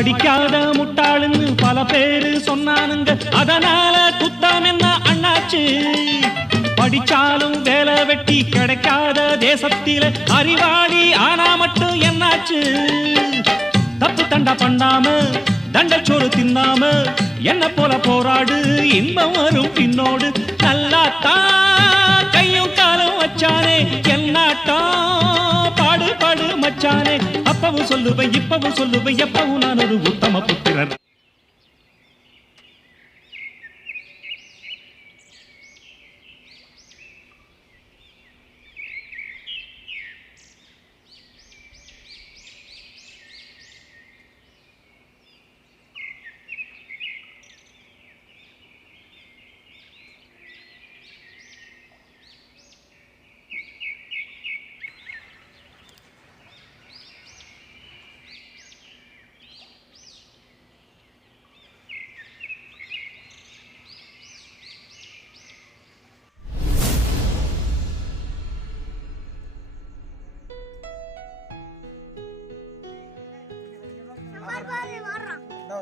படிக்காத முட்டாளுன்னு பல பேரு சொன்னானுங்க, அதனால குத்தம் என்ன அண்ணாச்சு? படிச்சாலும் வேலை வெட்டி கிடைக்காத தேசத்தில அறிவாளி ஆனா மட்டும் என்னாச்சு? தப்பு தண்டா பண்ணாம தண்டச்சோறு தின்னாம என்ன போல போராடு, இன்பம் வரும் பின்னோடு. நல்லாத்தான் கையும் காலும் வச்சானே என்னாட்டா பாடு பாடு மச்சானே. அப்பவும் சொல்லுவேன் இப்பவும் சொல்லுவேன், எப்பவும் நான் ஒரு உத்தம புத்திரன்.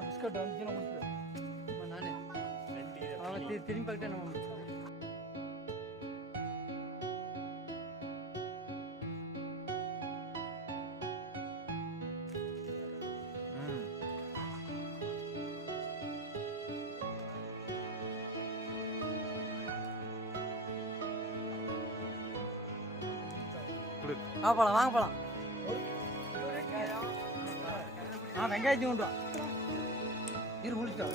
பிஸ்கட் வந்து நானே திரும்பி பார்த்துட்டேன். நம்ம போலாம் வாங்க போலாம். வெங்காயத்தை கொண்டு வா. இரு முடிச்சிட்டா.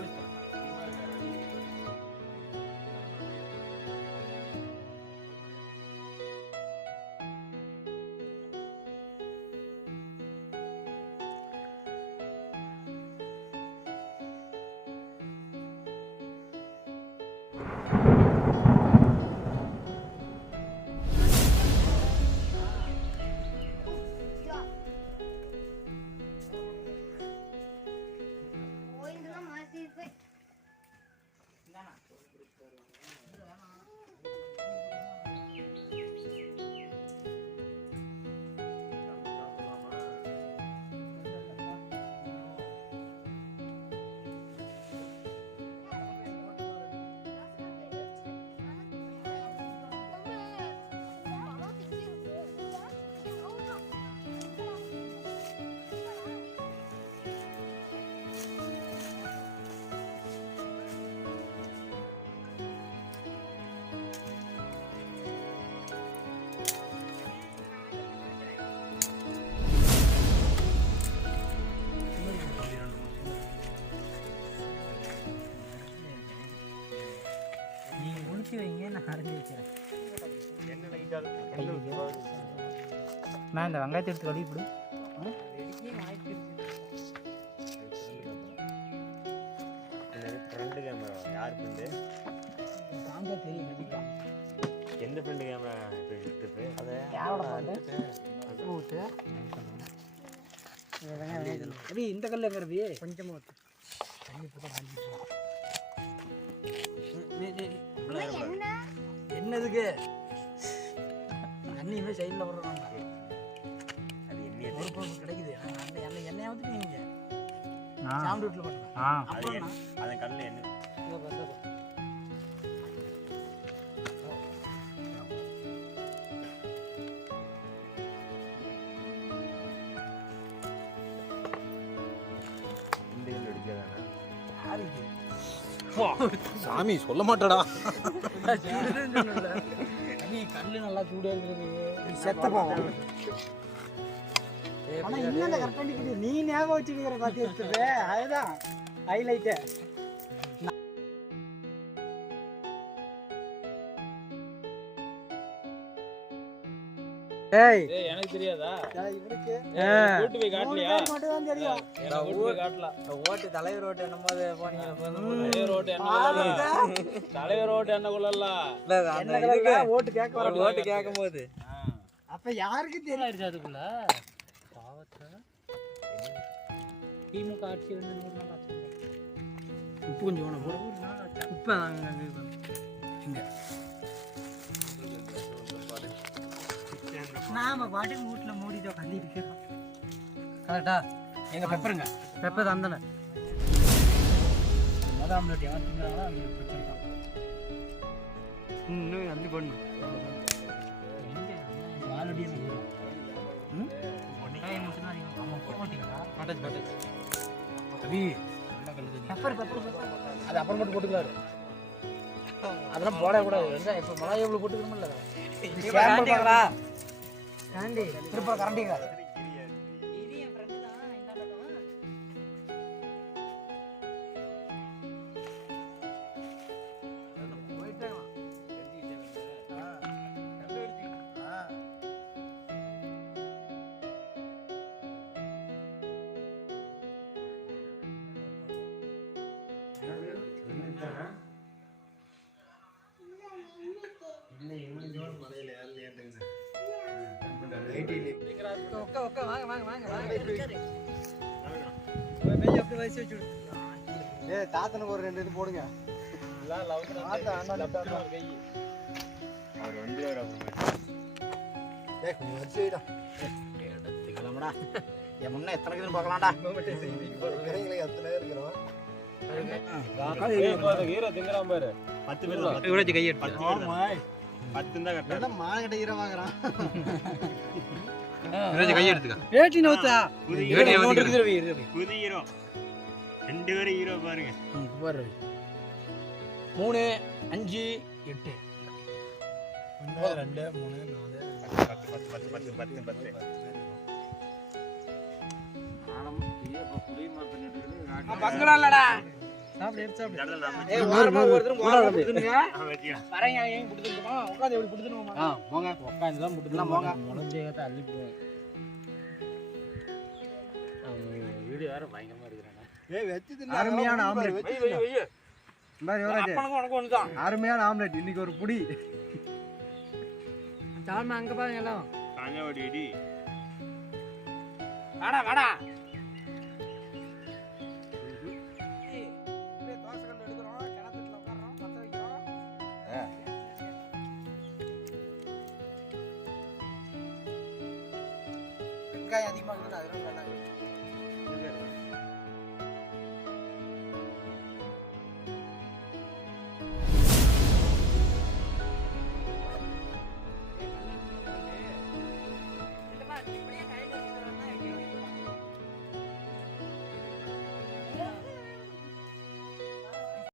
நான் இந்த வெங்காயத்தை எடுத்து கழுவிப்படு. ஃப்ரண்ட் கேமரா யார் ஃப்ரெண்டு? காங்க தெரியும் கண்டிப்பா. எந்த ஃப்ரண்ட் கேமரா எடுத்துட்டு அது யாரோட ஃப்ரெண்ட்? ஊத்து. இந்த வெங்காயம் அபி இந்த கல்ல கரபி கொஞ்சமா ஊத்து. தண்ணி போட்டு வாங்கிட்டு வா. என்னதுக்கு தண்ணியுமே சைடில் விடுறாங்க. அது எண்ணெய் ஒரு பொருள் கிடைக்குது. அந்த எண்ணெய் ஊற்றி நீங்க சாப்பிட்டு வீட்டில் பண்ணுறேன். அப்புறம் அதன் கடலில் எண்ணெய் சாமி சொல்ல மாட்டடா. கல்லு நல்லா சூடா இருக்குது. செத்தப்பா நீ ஞாபகம் வச்சுக்கிற பாத்தி எடுத்துட்டு அதுதான் ஹைலைட்டு. எனக்கு தெரியாதா? இவருக்கு கூட்டு போய் காட்டலையா? மட்டும் தான் தெரியும். ஊர் காட்டல. ஓட்டு தலைவர் ஓட்டு என்னமோது போனீங்க. தலைவர் ஓட்டு என்ன? தலைவர் ஓட்டு என்ன கொள்ளல? ஓட்டு கேட்க ஓட்டு கேட்கும் போது அப்ப யாருக்கு தெரியும் அதுக்குள்ள பாவத்தை திமுக ஆட்சி வந்து 100 நாள் ஆச்சு. உப்பு கொஞ்சம் வேணும். உப்பு இங்க நாம பாட்டுக்கு வீட்டில் மூடிட்டு உட்காந்து இருக்கிறோம். கரெக்டா எங்க பெப்பருங்க பெப்பர் தானே மொதல் ஆம்லெட் யார் திங்கிறாங்களோ அவங்க பிரச்சனை தான் இன்னும் அப்படி பண்ணு ஆல்ரெடி அது அப்புறம் மட்டும் போட்டுக்கலாரு அதெல்லாம் போடக்கூடாது வெங்காயம் இப்போ மிளகாய் எவ்வளோ போட்டுக்கணும்ல திருப்ப கரண்டிங்க தாத்தனுக்கு ஒரு 2 இது போடுங்க அவர் வந்து என் முன்ன எத்தனை இருக்குன்னு பார்க்கலாம்டா எத்தனை இருக்கிறோம் ஹீரோ திங்கறான் பாரு 10 பேர் இவ்வளவு கையை 10 தான் கரெக்டா மாங்கிட்ட ஈர வாங்குறான் கையை எடுத்துக்க பேட்டி நோத்தா புது ஹீரோ 2 பேரும் ஹீரோ பாருங்க பாரு 3 5 8 2 3 4 10 பங்களாலடா சாப்பிடு சாப்பிடு ஏய் வாரமா ஒருத்தரும் போறா கொடுத்துங்க வரேங்க ஏன் கொடுத்துருமா உட்கார்ந்து எப்படி கொடுத்துருமா போங்க உட்கார்ந்து தான் கொடுத்துலாம் போங்க முனஞ்சேட்ட அள்ளி போடுங்க வீடியோ வேற பயங்கரமா எடுக்கறானே ஏய் வெச்சு தின்னு அருமையான ஆம்லெட் பாரு யுவராஜ் அப்பனுக்கு உனக்கு ஒண்ணுதான் அருமையான ஆம்லெட் இன்னைக்கு ஒரு புடி சால்மா அங்க பாருங்க எல்லாம் காஞ்சவாடி அடி வாடா வாடா வெங்காயம் அதிகமாக இருக்குன்னு அதெல்லாம்